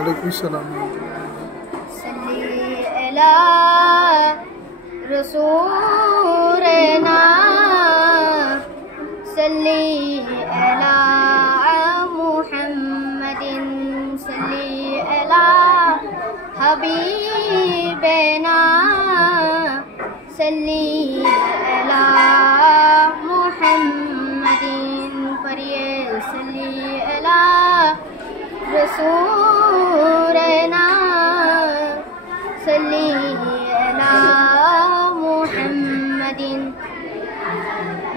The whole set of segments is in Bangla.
ওয়ালাইকুম সালাম। सल्ली अला रसूलना सल्ली अला मुहम्मदिन सल्ली अला हबीबना सल्ली अला मुहम्मदिन पढ़िए सल्ली अला रसूलना सल्ली अला मुहम्मदिन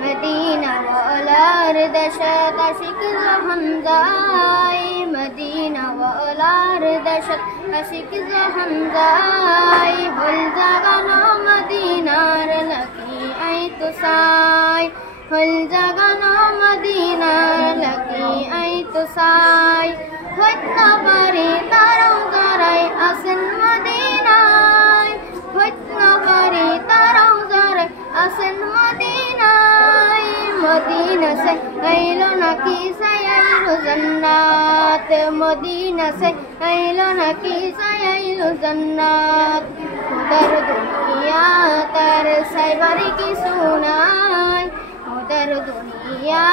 मदीना वाला रदशत आशिक हमजाई मदीना वाला रदशत आशिक हमजाई हुल जगानो मदीनार लकी आई तो साई हुल जगानो मदीनार लकी आई तो साई होतना पारे ताराओ जराई आसन मदीनाय होतना पारे ताराओ जराई आसन मदीनाय मदीना से आइलो ना की आइलो जन्नत मदीना से आइलो ना की आइलो जन्नत उधर दुनिया तर साइबारी की सुनाई उधर दुनिया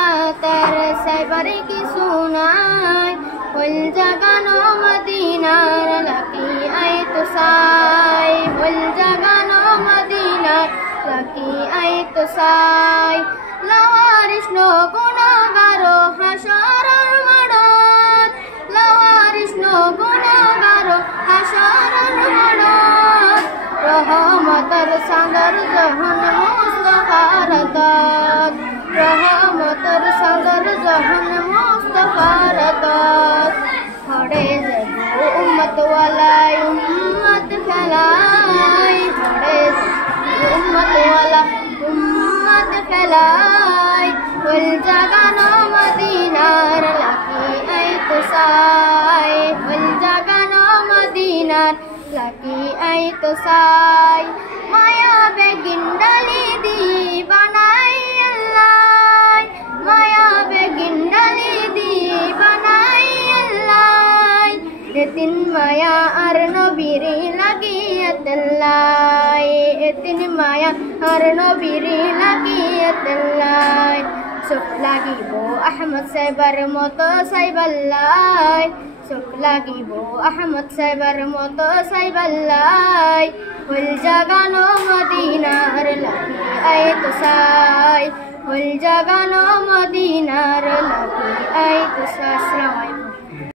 तर साइबारी की सुनाई हुल जगानो मदीनार लकी आई तो साई हुल जगानो मदीनार लकी आई तो साई लवारिश नो गुनाहगारो हाशरर मडत लवारिश नो गुनाहगारो हाशरर मडत रहमतर सागर जहान मुस्तफा रदत रहमतर सागर जहान मुस्तफा रदत खड़े जगो उम्मत वाला उम्मत फैलाई खड़े उम्मत वाला उम्मत फैलाई कुल जगानो मदीनार लकी आई तो साई कुल जगानो मदीनार लकी आई तो साई माया बेगिन डाली दी बनाई अल्लाह माया बेगिन डाली दी बनाई एतिन माया आर नबीरी লাগিয়াতাল্লাই एतिन माया आर नबीरी লাগিয়াতাল্লাই চোখ লাগিব আহমদ সাহেবের মতো সাইবাল্লাই চোখ লাগিব আহমদ সাহেবের মতো সাইবাল্লাই ফুল জাগানো মদিনার লাগি আই তো সাই ফুল জাগানো মদিনার লাগি আই তো সাই